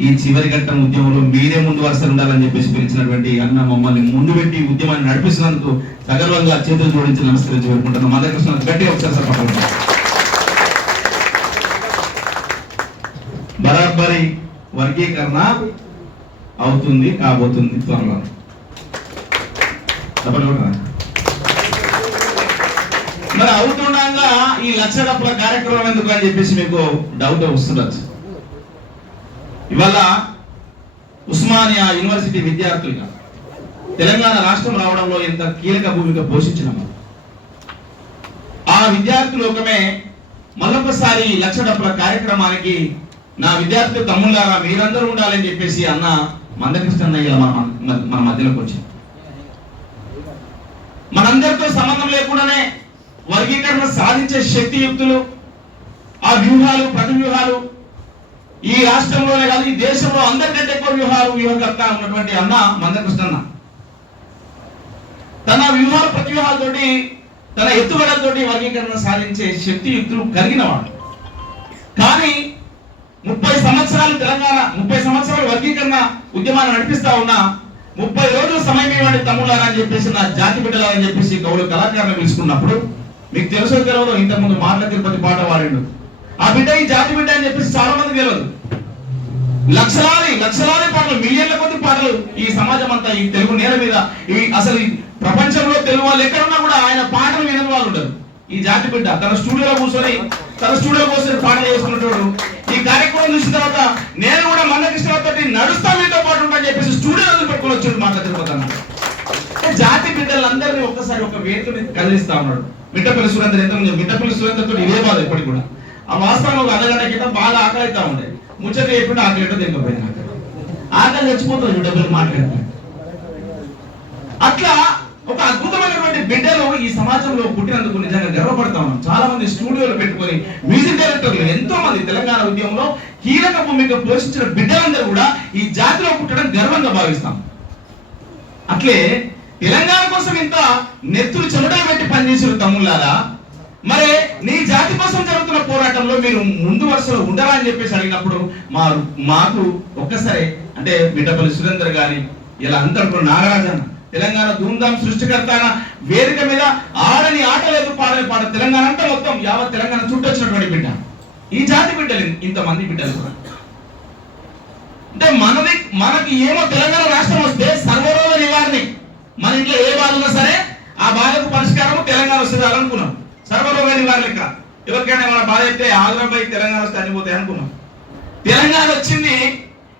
ఈ చివరి ఘట్టం ఉద్యమంలో మీరే ముందు వరుస ఉండాలని చెప్పేసి పిలిచినటువంటి అన్న మమ్మల్ని ముందు పెట్టి ఉద్యమాన్ని నడిపిస్తున్నందుకు సగర్వంగా చేతులు జోడించి నమస్కరించి పెట్టుకుంటాను. మందకృష్ణ గట్టిగా ఒకసారి చెప్పండి. బరాబరి వర్గీకరణ అవుతుంది, కాబోతుంది త్వరలో. మరి అవుతుండగా ఈ లక్ష డబ్బుల కార్యక్రమం ఎందుకు అని చెప్పేసి మీకు డౌట్ వస్తుండొచ్చు. ఇవాళ ఉస్మానియా యూనివర్సిటీ విద్యార్థులుగా తెలంగాణ రాష్ట్రం రావడంలో ఎంత కీలక భూమిక పోషించినాము. ఆ విద్యార్థి లోకమే మళ్ళొకసారి లక్ష డబ్బుల కార్యక్రమానికి నా విద్యార్థి తమ్ముళ్ళారా మీరందరూ ఉండాలని చెప్పేసి అన్న మందకృష్ణ మన మధ్యలోకి వచ్చింది. మనందరితో సంబంధం లేకుండానే వర్గీకరణ సాధించే శక్తియుక్తులు, ఆ వ్యూహాలు, ప్రతి వ్యూహాలు ఈ రాష్ట్రంలోనే కాదు ఈ దేశంలో అందరికంటే ఎక్కువ వ్యూహకర్త ఉన్నటువంటి అన్న మందకృష్ణ తన వ్యూహాలు, ప్రతి వ్యూహాలతోటి, తన ఎత్తుగడలతోటి వర్గీకరణ సాధించే శక్తియుక్తులు కలిగిన వాడు. కానీ 30 సంవత్సరాలు తెలంగాణ, 30 సంవత్సరాలు వర్గీకరణ ఉద్యమాన్ని నడిపిస్తా ఉన్నా 30 రోజుల సమయం ఇవ్వండి తమ్ముళ్ళారా అని చెప్పేసి, నా జాతి బిడ్డలని చెప్పేసి గౌరవ కళాకారులు పిలుచుకున్నప్పుడు మీకు తెలుసో తెలియదు, ఇంతకుముందు మాటల తిరుపతి పాట వాడిండు. ఆ బిడ్డ ఈ జాతి బిడ్డ అని చెప్పేసి చాలా మంది తెలియదు. లక్షలాది పాటలు, మిలియన్ల కొద్ది పాటలు ఈ సమాజం అంతా ఈ తెలుగు నేల మీద, ఈ అసలు ఈ ప్రపంచంలో తెలుగు వాళ్ళు ఎక్కడున్నా కూడా ఆయన పాటలు వినని వాళ్ళు ఉండరు. ఈ జాతి బిడ్డ తన స్టూడియోలో కూర్చొని పాటలు వేసుకున్నట్టు ఈ కార్యక్రమం చూసిన తర్వాత నేను కూడా మందకృష్ణతో నడుస్తా మీతో పాటు ఉంటాను చెప్పేసి స్టూడియోలో పెట్టుకుని వచ్చాడు మాటల తిరుపతి అన్న. జాతి బిడ్డలందరినీ ఒక్కసారి ఒక వేదికని కదిలిస్తా ఉన్నాడు. మిట్టపల్లి సురేందర్ ఎంత మిట్టపల్లి సురేందర్తో ఇదే బాధ ఇప్పటికి కూడా. ఆ వాస్తవం ఒక అర్ధగంట క్రితం బాగా ఆకలి అవుతా ఉండే, ముచ్చట ఎప్పుడు ఆకలి ఏంటో తెలియకపోయింది. ఆకలి చచ్చిపోతుంది మిట్టపల్లి మాట్లాడతాడు. అట్లా ఒక అద్భుతమైనటువంటి బిడ్డలు ఈ సమాజంలో పుట్టినందుకు నిజంగా గర్వపడతా ఉన్నాం. చాలా మంది స్టూడియోలు పెట్టుకొని మ్యూజిక్ డైరెక్టర్లు ఎంతో మంది తెలంగాణ ఉద్యమంలో కీలక భూమిక పోషించిన బిడ్డలందరూ కూడా ఈ జాతిలో పుట్టడం గర్వంగా భావిస్తాం. అట్లే తెలంగాణ కోసం ఇంత నెత్తులు చెమట పెట్టి పనిచేసిన తమ్ముళ్ళారా, మరి నీ జాతి కోసం జరుగుతున్న పోరాటంలో మీరు ముందు వరుసలో ఉండరా అని చెప్పేసి అడిగినప్పుడు మాకు ఒక్కసారి అంటే మిట్టపల్లి సురేందర్ గాని ఇలా అందరూ నాగరాజన్న తెలంగాణ ధూమ్ధాం సృష్టికర్త వేదిక మీద ఆడని ఆట లేదు, పాడని పాట, తెలంగాణ అంటే మొత్తం యావత్ తెలంగాణ చుట్టొచ్చినటువంటి బిడ్డ ఈ జాతి బిడ్డలు, ఇంతమంది బిడ్డలు కూడా. అంటే మనకి ఏమో తెలంగాణ రాష్ట్రం వస్తే సర్వరోగ నివారణి, మన ఇంట్లో ఏ బాధ ఉన్నా సరే ఆ బాధకు పరిష్కారం తెలంగాణ వస్తుంది అనుకున్నాం. సర్వరోగ నివారణ లెక్క ఎవరికైనా మన బాధ అయితే ఆంధ్రపై తెలంగాణ వస్తే అనిపోతాయి అనుకున్నాం. తెలంగాణ వచ్చింది,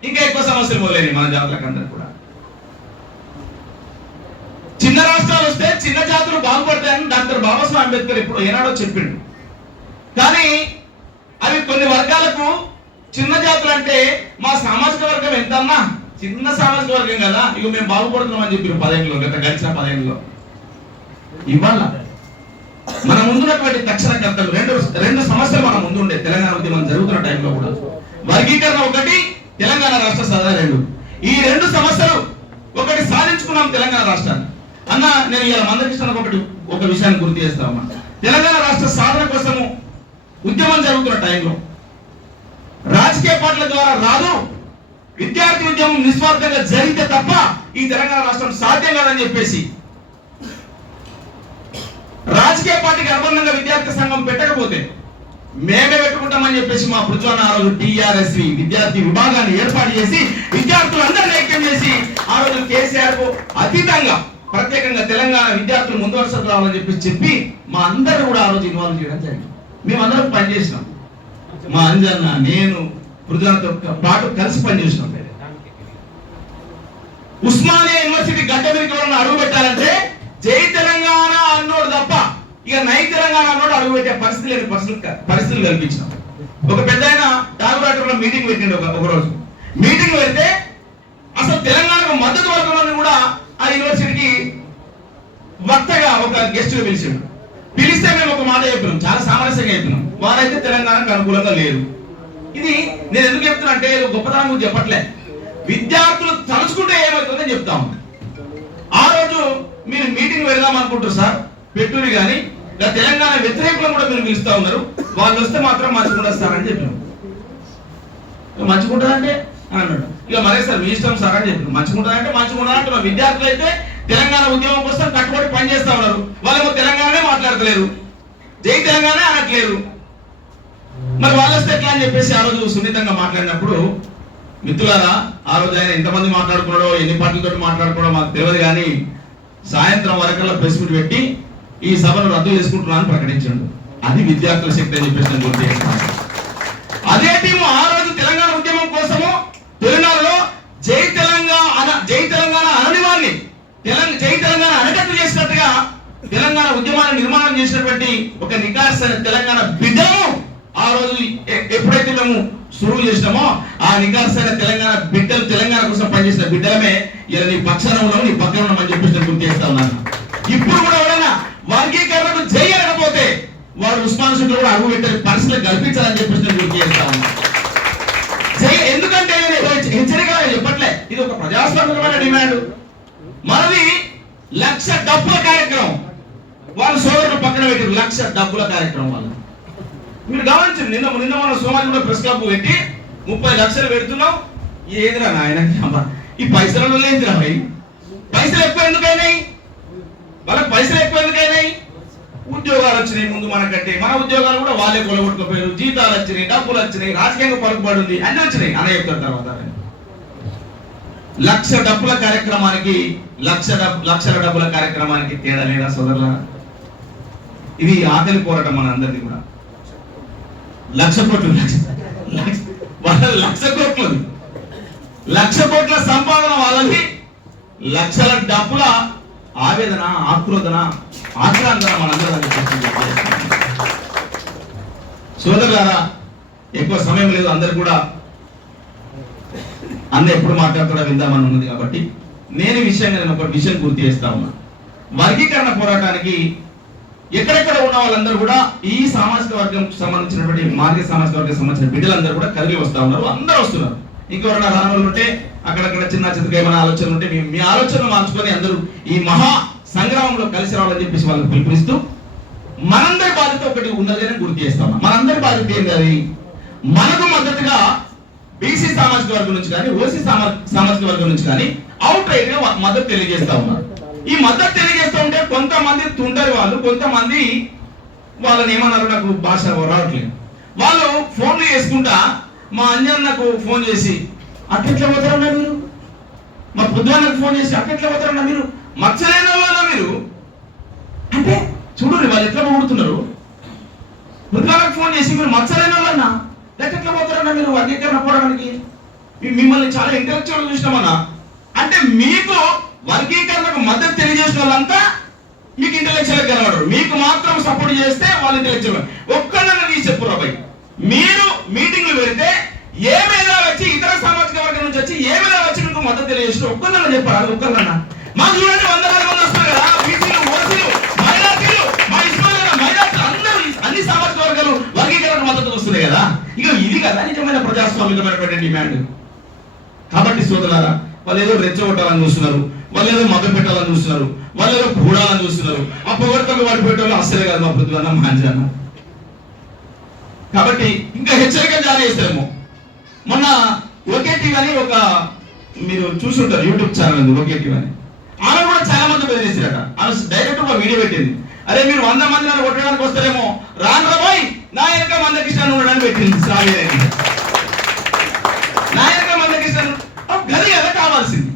ఇంకా ఎక్కువ సమస్యలు మొదలైనవి మన జాతులకు అందరూ కూడా. చిన్న రాష్ట్రాలు వస్తే చిన్న జాతులు బాగుపడతాయని డాక్టర్ బాబాసాహెబ్ అంబేద్కర్ ఇప్పుడు ఏనాడో చెప్పిండు. కానీ అవి కొన్ని వర్గాలకు చిన్న జాతులు అంటే మా సామాజిక వర్గం ఎంత అన్నా చిన్న సామాజిక వర్గం కదా, ఇక మేము బాగుపడుతున్నాం అని చెప్పారు 10 ఏళ్ళలో, గత గడిచిన 10 ఏళ్ళలో. ఇవాళ మన ముందున్నటువంటి తక్షణ కర్తలు రెండు సమస్యలు మన ముందుండే తెలంగాణ ఉద్యమం జరుగుతున్న టైంలో కూడా. వర్గీకరణ ఒకటి, తెలంగాణ రాష్ట్ర సాధన రెండు. ఈ రెండు సమస్యలు ఒకటి సాధించుకున్నాం తెలంగాణ రాష్ట్రాన్ని. అన్న నేను ఇలా మందకృష్ణకు ఒక విషయాన్ని గుర్తు చేస్తామా. తెలంగాణ రాష్ట్ర సాధన కోసము ఉద్యమం జరుగుతున్న టైంలో రాజకీయ పార్టీల ద్వారా రాదు, విద్యార్థి ఉద్యమం నిస్వార్థంగా జరిగితే తప్ప ఈ తెలంగాణ రాష్ట్రం సాధ్యం కాదని చెప్పేసి రాజకీయ పార్టీకి అనుబంధంగా విద్యార్థి సంఘం పెట్టకపోతే మేమే పెట్టుకుంటామని చెప్పేసి మా పృథ్వన్న ఆ రోజు టిఆర్ఎస్వి విద్యార్థి విభాగాన్ని ఏర్పాటు చేసి విద్యార్థులందరినీ ఐక్యం చేసి ఆ రోజు కేసీఆర్ కు అతీతంగా ప్రత్యేకంగా తెలంగాణ విద్యార్థులు ముందు వరుసకు రావాలని చెప్పి మా అందరూ కూడా ఆ రోజు ఇన్వాల్వ్ చేయడం జరిగింది. మేమందరం పనిచేసినాం. మా అంజన్న, నేను, పృథ్వన్నతో పాటు కలిసి పనిచేసినాం. ఉస్మానియా యూనివర్సిటీ గడ్డ మీదకి ఎవరన్నా అడుగు పెట్టాలంటే జై తెలంగాణ అన్నోడు తప్ప ఇక నై తెలంగాణ అన్నోడు అడుగు పెట్టే పరిస్థితులు కల్పించినాం. ఒక పెద్ద ఆయన టాగురాటంలో మీటింగ్ పెట్టిండు. ఒక రోజు మీటింగ్ పెడితే అసలు తెలంగాణకు మద్దతు వర్గంలో కూడా ఆ యూనివర్సిటీకి వక్తగా ఒక గెస్ట్ పిలిస్తే మేము ఒక మాట చెప్పినాం, చాలా సామరస్యంగా చెప్పినాం. వారైతే తెలంగాణకు అనుకూలంగా లేరు. ఇది నేను ఎందుకు చెప్తున్నా అంటే గొప్పతనం గురించి చెప్పట్లే, విద్యార్థులు తలుచుకుంటే ఏమవుతుందని చెప్తా ఉన్నా. ఆ రోజు మీరు మీటింగ్ వెళ్దాం అనుకుంటారు సార్, పెట్టుని కానీ తెలంగాణ వ్యతిరేకులను కూడా మీరు పిలుస్తా ఉన్నారు, వాళ్ళు వస్తే మాత్రం మంచుకుంటారు సార్ అని చెప్పినాం. మంచుకుంటారంటే అన్నాడు. ఇక మరే సార్ మీ ఇష్టం సార్ అని చెప్పి మంచిగా మంచిగా అంటున్నాం. విద్యార్థులు అయితే తెలంగాణ ఉద్యమం కోసం కట్టుబడి పనిచేస్తా ఉన్నారు. వాళ్ళేమో తెలంగాణనే మాట్లాడతలేరు, జై తెలంగాణ అనట్లేరు. మరి వాళ్ళు వస్తే ఎట్లా అని చెప్పేసి ఆ రోజు సున్నితంగా మాట్లాడినప్పుడు, మిత్రులారా ఆ రోజు ఆయన ఎంతమంది మాట్లాడుకున్నాడో ఎన్ని పార్టీలతో మాట్లాడుకోవడో మాకు తెలియదు, కానీ సాయంత్రం వరకల్లా ప్రెస్ మీట్ పెట్టి ఈ సభను రద్దు చేసుకుంటున్నానని ప్రకటించాడు. అది విద్యార్థుల శక్తి అని చెప్పేసి నేను గుర్తు చేస్తున్నాను. అదే టీము ఆ రోజు తెలంగాణ ఉద్యమం కోసము తెలంగాణలో జై తెలంగాణ అనని వారిని జై తెలంగాణ అనకట్టు చేసినట్టుగా తెలంగాణ ఉద్యమాన్ని నిర్మాణం చేసినటువంటి ఒక నికార్సైన తెలంగాణ బిడ్డను ఆ రోజు ఎప్పుడైతే మేము సురువు చేసినామో ఆ నికార్సైన తెలంగాణ బిడ్డలు, తెలంగాణ కోసం పనిచేసిన బిడ్డలమే ఇలా నీ పక్షాన ఉన్నాము, నీ పక్కన ఉన్నామని చెప్పేసి నేను గుర్తు చేస్తా ఉన్నాను. ఇప్పుడు కూడా ఎవరైనా వర్గీకరణకు జై అనకపోతే వారు ఉస్మాన్ యూనివర్సిటీలో కూడా అడుగు పెట్టే పరిస్థితులు కల్పించాలని చెప్పేసి నేను గుర్తు చేస్తా ఉన్నాను. ఎందుకంటే హెచ్చరికగా చెప్పట్లే, ఇది ఒక ప్రజాస్వామ్యమైన డిమాండ్. మనది 1,00,000 డబ్బుల కార్యక్రమం, వాళ్ళ సోదరులు పక్కన పెట్టారు 1,00,000 డబ్బుల కార్యక్రమం. వాళ్ళు మీరు గమనించండి, నిన్న మన సోమాలి కూడా ప్రెస్ క్లబ్ పెట్టి 30 లక్షలు పెడుతున్నాం. ఏదిరా నాయన ఈ పైసలలో లేదురా భయ్, పైసలు ఎక్కువ ఎందుకైనాయి? వాళ్ళకి పైసలు ఎక్కువ ఎందుకైనాయి? ఉద్యోగాలు వచ్చినాయి ముందు మనకంటే, మన ఉద్యోగాలు కూడా వాళ్ళే కొలగొట్టుకోపోయారు, జీతాలు వచ్చినాయి, డబ్బులు వచ్చినాయి, రాజకీయంగా పలుకుబడి ఉంది, అన్ని వచ్చినాయి అన్న చెప్తారు. తర్వాత 1,00,000 డబ్బుల కార్యక్రమానికి 1,00,000 డబ్బుల కార్యక్రమానికి తేడా లేదా సోదరులారా? ఇది ఆకలి పోరాటం మన అందరిది కూడా. 1,00,000 కోట్లు, 1,00,000 కోట్ల సంపాదన వాళ్ళకి, 1,00,000 డబ్బుల ఆవేదన, ఆక్రోదన, ఆక్రాందన మనందరం. సోదరులారా ఎక్కువ సమయం లేదు, అందరు కూడా అన్న ఎప్పుడు మాట్లాడుతున్నా విందామని ఉన్నది కాబట్టి నేను ఒక విషయం గుర్తు చేస్తా ఉన్నా. వర్గీకరణ పోరాటానికి ఎక్కడెక్కడ ఉన్న వాళ్ళందరూ కూడా ఈ సామాజిక వర్గం సంబంధించినటువంటి మార్గ సామాజిక వర్గం సంబంధించిన బిడ్డలందరూ కూడా కదిలి వస్తా ఉన్నారు, అందరూ వస్తున్నారు. ఇంకెవరైనా రానులు ఉంటే అక్కడక్కడ చిన్న చిన్నగా ఏమైనా ఆలోచనలు ఉంటే మీ ఆలోచనలు మార్చుకొని అందరూ ఈ మహా సంగ్రామంలో కలిసి రావాలని చెప్పేసి వాళ్ళకి పిలుపునిస్తూ మనందరి బాధ్యత ఒకటి ఉన్నదని గుర్తు చేస్తాం. మనందరి బాధ్యత ఏం కాదు, మనకు మద్దతుగా బీసీ సామాజిక వర్గం నుంచి కానీ ఓసీ సామాజిక వర్గం నుంచి కానీ అవుట్ రైట్ గా మద్దతు తెలియజేస్తా ఉన్నారు. ఈ మద్దతు తెలియజేస్తూ ఉంటే కొంతమంది తుంటారు వాళ్ళు, కొంతమంది వాళ్ళని ఏమన్నారు, నాకు భాష రావట్లేదు, వాళ్ళు ఫోన్లు చేసుకుంటా మా అంజన్నకు ఫోన్ చేసి అట్లా పోతారన్నా మీరు, మా పొద్దున్నకు ఫోన్ చేసి అట్లా పోతారన్నా మీరు, మచ్చలేని వాళ్ళ మీరు అంటే చూడండి వాళ్ళు ఎట్లా పొగుడుతున్నారు. పొద్దున్నకు ఫోన్ చేసి మీరు మచ్చలేని వాళ్ళన్నా ఎట్లా పోతారన్నా మీరు వర్గీకరణ పోవడానికి, మిమ్మల్ని చాలా ఇంటెలెక్చువల్ చూసినామన్నా అంటే మీకు వర్గీకరణకు మద్దతు తెలియజేసిన వాళ్ళంతా మీకు ఇంటెలెక్చువల్ కనబడరు, మీకు మాత్రం సపోర్ట్ చేస్తే వాళ్ళు ఇంటెలెక్చువల్. ఒక్కళ్ళని తీసి చెప్పు రాబాయ్, మీరు మీటింగ్లు పెడితే ఏ మీద వచ్చి ఇతర సామాజిక వర్గం నుంచి వచ్చి ఏ మీద వచ్చి మీకు మద్దతు తెలియజేసిన ఒక్కళ్ళని చెప్పారు. ఒక్కళ్ళన్నా మాకు చూడండి 100 మంది వస్తారు కదా, బీసీలు, ఓసీలు, మైనార్టీలు, మా ఇస్మాయిల్ మైనార్టీలు అందరూ అన్ని సామాజిక వర్గాలు వర్గీకరణ మద్దతు వస్తున్నాయి కదా. ఇక ఇది కదా నిజమైన ప్రజాస్వామికమైనటువంటి డిమాండ్. కాబట్టి సోదరులారా వాళ్ళు ఏదో రెచ్చగొట్టాలని చూస్తున్నారు, వాళ్ళు ఏదో మభ్య పెట్టాలని చూస్తున్నారు, వాళ్ళు ఏదో కూడాలని చూస్తున్నారు. ఆ పొగడతలు వాడి పెట్టాలి అస్సలే కాదు మా పృథ్వీ మాంజాన. కాబట్టి ఇంకా హెచ్చరిక జారీ చేస్తారేమో. మొన్న ఓకే టీవీ అని ఒక మీరు చూసుంటారు యూట్యూబ్ ఛానల్ ఉంది ఓకే టీవీ అని, ఆమె కూడా చాలా మంది బెదిరిస్తారట. ఆమె డైరెక్ట్ ఒక వీడియో పెట్టింది, అరే మీరు 100 మంది నన్ను కొట్టడానికి వస్తారేమో రాబాయ్ నా వెనక మందకృష్ణ ఉండడానికి పెట్టింది. నా వెనక మందకృష్ణ గది కదా కావాల్సింది.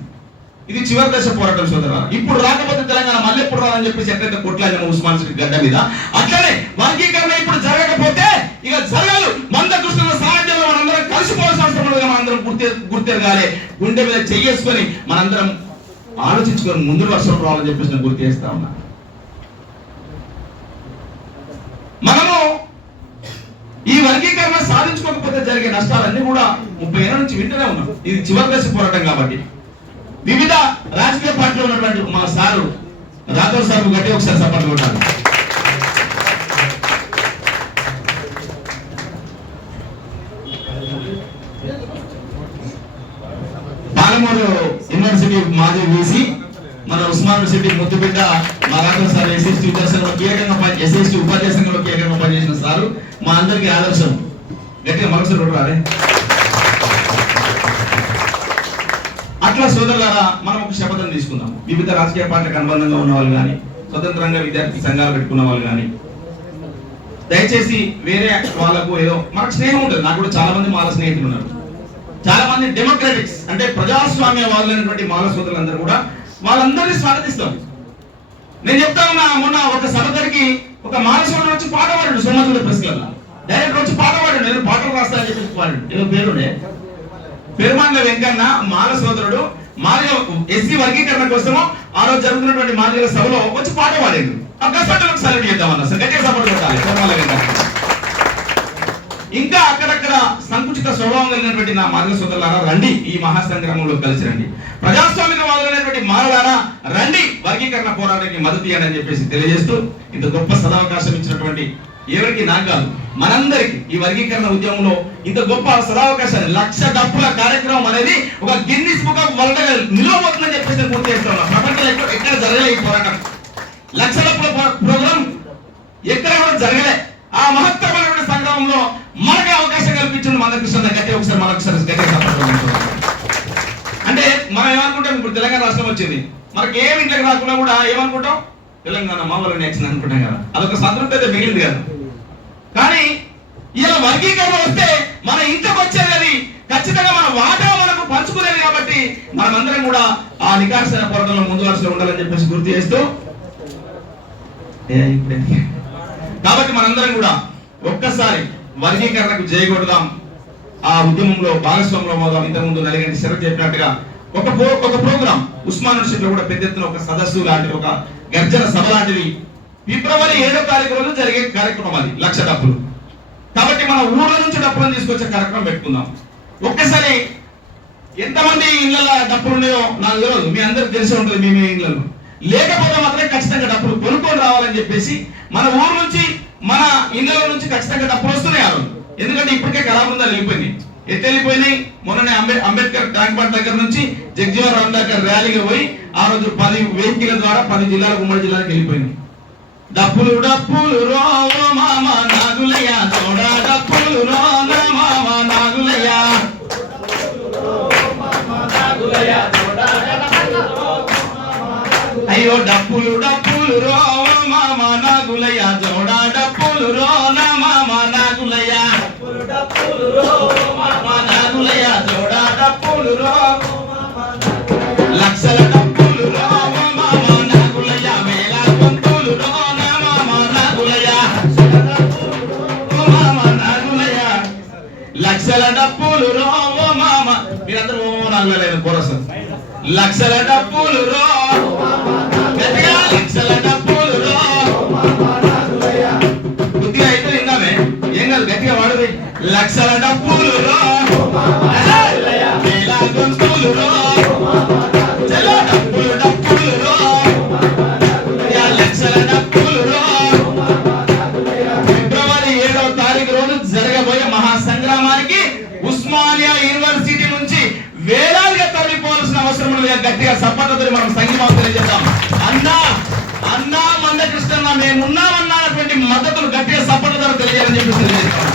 ఇది చివరి దశ పోరాటం సోదరా. ఇప్పుడు రాకపోతే తెలంగాణ మళ్ళీ ఎప్పుడు రాదని చెప్పేసి ఎక్కడైతే కొట్లాడేమో ఉస్మాన్ యూనివర్సిటీ గడ్డ మీద, అట్లనే వర్గీకరణ ఇప్పుడు జరగకపోతే ఇక జరగాలి. మందకృష్ణ సాహిత్యంలో మనందరం కలిసిపోవాల్సిన అవసరం ఉండగా మనందరం గుర్తెరగాలి, గుండె మీద చెయ్యేసుకొని మనందరం ఆలోచించుకొని ముందు వర్షం రావాలని చెప్పేసి నేను గుర్తు చేస్తా ఉన్నా. మనము ఈ వర్గీకరణ సాధించుకోకపోతే జరిగే నష్టాలన్నీ కూడా 30 ఏళ్ల నుంచి వింటూనే ఉన్నాం. ఇది చివరి దశ పోరాటం కాబట్టి వివిధ రాజకీయ పార్టీలో ఉన్నటువంటి మా సారు రాథోడ్ సార్ గట్టి ఒకసారి సపోర్ట్ కొట్టాలి. పాలమూరు యూనివర్సిటీ మాజీ వీసీ, మన ఉస్మాన్ యూనివర్సిటీ ముద్దుబిడ్డ మా రాథోడ్ సార్ ఎస్ఎస్టీ ఉపాధ్యాయ సంఘంలో కీలకంగా పనిచేసిన సారు మా అందరికీ ఆదర్శం. గట్టిగా మరొకసారి కొట్టాలి. అట్లా సోదరులారా మనం ఒక శపథం తీసుకుందాం. వివిధ రాజకీయ పార్టీలకు అనుబంధంగా ఉన్న వాళ్ళు కానీ, స్వతంత్రంగా విద్యార్థి సంఘాలు పెట్టుకున్న వాళ్ళు కానీ, దయచేసి వేరే వాళ్ళకు ఏదో మనకు స్నేహం ఉంటుంది. నాకు కూడా చాలా మంది మాల స్నేహితులు ఉన్నారు. చాలా మంది డెమోక్రటిక్స్ అంటే ప్రజాస్వామ్య వాళ్ళైనటువంటి మాల సోదరులందరూ కూడా వాళ్ళందరినీ స్వాగతిస్తాం. నేను చెప్తా ఉన్నా, మొన్న ఒక సభ జరిగి ఒక మాల సోదరుడు వచ్చి పాట పాడాడు. సోమతుడు ప్రెస్ క్లబ్ డైరెక్టర్ వచ్చి పాట పాడాడు. నేను పాటలు రాస్తానని చెప్పి పాడాడు. ఏదో పేరుండే పెరుమాన్ల వెంకన్న మాల సోదరుడు మాదిగ ఎస్సీ వర్గీకరణ కోసము ఆ రోజు జరుగుతున్నటువంటి మాదిగల సభలో వచ్చి పాట పాడాడు. ఆ గసటలకు సెలెక్ట్ చేద్దామన్నా సార్, గట్టిగా సపోర్ట్ పెట్టాలి పెరుమాన్ల వెంకన్న. ఇంకా అక్కడక్కడ సంకుచిత స్వభావం కలిగినటువంటి నా మాదిగ సోదరులారా రండి, ఈ మహాసంగ్రామంలో కలిసి రండి. ప్రజాస్వామిక వాదులైనటువంటి మాలలారా రండి, వర్గీకరణ పోరాటానికి మద్దతు ఇవ్వండి అని చెప్పేసి తెలియజేస్తూ ఇంత గొప్ప సదవకాశం ఇచ్చినటువంటి ఎవరికి నాకు కాదు మనందరికి ఈ వర్గీకరణ ఉద్యమంలో ఇంత గొప్ప సదావకాశాన్ని 1,00,000 డప్పుల కార్యక్రమం అనేది ఒక గిన్నిస్ బుక్ ఆఫ్ వరల్డ్ నిలవబోతుందని చెప్పేసి నేను పూర్తి చేస్తా ఉన్నా. ప్రపంచంలో ఎక్కడ జరగలే ఈ పోరాటం. 1,00,000 డప్పుల ప్రోగ్రాం ఎక్కడ కూడా జరగలే. ఆ మహత్తరమైనటువంటి సంగ్రామంలో మనకి అవకాశం కల్పించింది మందకృష్ణ గట్టి. ఒకసారి మనొకసారి గట్టి అంటే మనం ఏమనుకుంటాం, ఇప్పుడు తెలంగాణ రాష్ట్రం వచ్చింది, మనకి ఏమి ఇంట్లోకి రాకుండా కూడా ఏమనుకుంటాం, తెలంగాణ మామూలు నేర్చింది అనుకుంటాం కదా, అదొక సంతృప్తి అయితే మిగిలింది కదా. కానీ ఇలా వర్గీకరణ వస్తే మన ఇంట్లోకి వచ్చేది అది ఖచ్చితంగా మన వాటా మనకు పంచుకునేది. కాబట్టి మనమందరం కూడా ఆ నికార్సైన పోరాటంలో ముందు వరుసలో ఉండాలని చెప్పేసి గుర్తు చేస్తూ, కాబట్టి మనందరం కూడా ఒక్కసారి వర్గీకరణకు జయగొడదాం, ఆ ఉద్యమంలో భాగస్వామ్యం అవుదాం. ఇంతకుముందు నలిగంటి శరత్ చెప్పినట్టుగా ఒక ప్రోగ్రాం ఉస్మాన్ యూనివర్సిటీలో కూడా పెద్ద ఎత్తున ఒక సదస్సు లాంటిది, ఒక గర్జన సభ లాంటిది ఫిబ్రవరి 7వ తారీఖు రోజు జరిగే కార్యక్రమం అది 1,00,000 డప్పులు. కాబట్టి మన ఊర్ల నుంచి డప్పులను తీసుకొచ్చే కార్యక్రమం పెట్టుకుందాం. ఒక్కసారి ఎంతమంది ఇళ్ళ డప్పులు ఉన్నాయో నాకు తెలియదు, మీ అందరికి తెలిసి ఉంటుంది. మీ ఇళ్ళలో లేకపోతే మాత్రమే ఖచ్చితంగా డప్పులు కొనుక్కొని రావాలని చెప్పేసి మన ఊరు నుంచి మన ఇళ్ళ నుంచి ఖచ్చితంగా డప్పులు వస్తున్నాయి ఆ రోజు. ఎందుకంటే ఇప్పటికే కళాబృందాలు వెళ్ళిపోయినాయి. ఎట్టు వెళ్ళిపోయినాయి, మొన్ననే అంబేద్కర్ ట్యాంక్ బండ్ దగ్గర నుంచి జగ్జీవన్ రామ్ దగ్గర ర్యాలీగా పోయి ఆ రోజు 10 వెహికల్ ద్వారా 10 జిల్లాలకు, ఉమ్మడి జిల్లాలకు వెళ్ళిపోయినాయి. డప్పులు డప్పులు రో మామ నాగులయ్య తోడా, డప్పులు రో మామ నాగులయ్య, అయ్యో డప్పులు డప్పులు రో మామ నాగులయ్య జోడా, డప్పులు రో మామ నాగులయ్య, నాగులయ్య జోడా డప్పులు రో, 1,00,000 డప్పులు రో మామ నాగులయ్య, వేల గొంతులు రో మామ నాగులయ్య, మామ నాగులయ్య, 1,00,000 డప్పులు రో మామ. మీరందరూ ఓ నాగులయ్య కోరస్. 1,00,000 డప్పులు రో, గట్టిగా 1,00,000 డప్పులు రో, బుద్ధిగా అయితే విన్నామే, ఏం కాదు గట్టిగా వాడదు. 1,00,000 డప్పులు రో, వేల గొంతులు రో, డప్పులు డప్పులు రో, 1,00,000 డప్పులు రో. ఫిబ్రవరి 7వ తారీఖు రోజు జరగబోయే మహాసంగ్రామానికి ఉస్మానియా యూనివర్సిటీ నుంచి వేలాదిగా తరలిపోవాల్సిన అవసరం ఉంది. గట్టిగా సపోర్ట్తో మనం సంఘీభావం తెలియజేద్దాం. అన్నా అన్నా మందకృష్ణ మేమున్నామన్నటువంటి మద్దతును గట్టిగా సపోర్ట్ ద్వారా తెలియాలని చెప్పి తెలియజేస్తాం.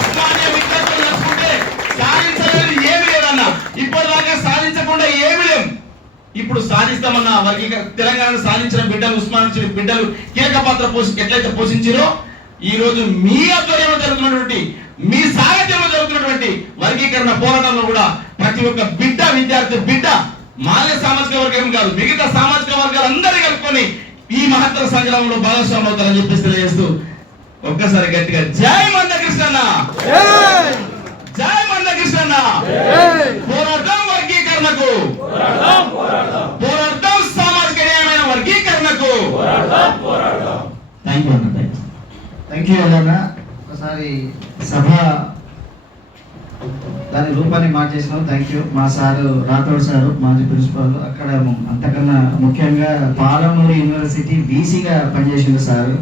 ఉస్మానియా విద్యార్థులు నడుచుకుంటే సాధించలేదు ఏమి లేదన్నా, ఇప్పటిదాకా సాధించకుండా ఏమి లేవు. ఇప్పుడు సాధిస్తామన్న వర్గీకరణ తెలంగాణను సాధించిన బిడ్డలు, ఉస్మానియా బిడ్డలు కీలక పాత్ర ఎట్లయితే పోషించారో, ఈ రోజు మీ ఆధ్వర్యంలో జరుగుతున్నటువంటి, మీ సారథ్యంలో జరుగుతున్నటువంటి వర్గీకరణ పోరాటంలో కూడా ప్రతి ఒక్క బిడ్డ, విద్యార్థి బిడ్డ, మాల్య సామాజిక వర్గం కాదు మిగతా సామాజిక వర్గాలందరినీ కలుపుకొని ఈ మహత్తర సంగ్రామంలో భాగస్వామ్యం అవుతారని చెప్పేసి తెలియజేస్తూ ఒక్కసారి గట్టిగా జై మందకృష్ణ, జై మందకృష్ణ, పోరాటం వర్గీకరణకు, పోరాటం సామాజిక న్యాయమైన వర్గీకరణకు. థ్యాంక్ యూ అన్న, థ్యాంక్ యూ అన్న. ఒకసారి సభ దాని రూపాన్ని మార్చేసినాం. Thank you. మా సారు రాథోడ్ సారు మాజీ ప్రిన్సిపాల్, అక్కడ అంతకన్నా ముఖ్యంగా పాలమూరు యూనివర్సిటీ వీసీగా పనిచేసిన సారు.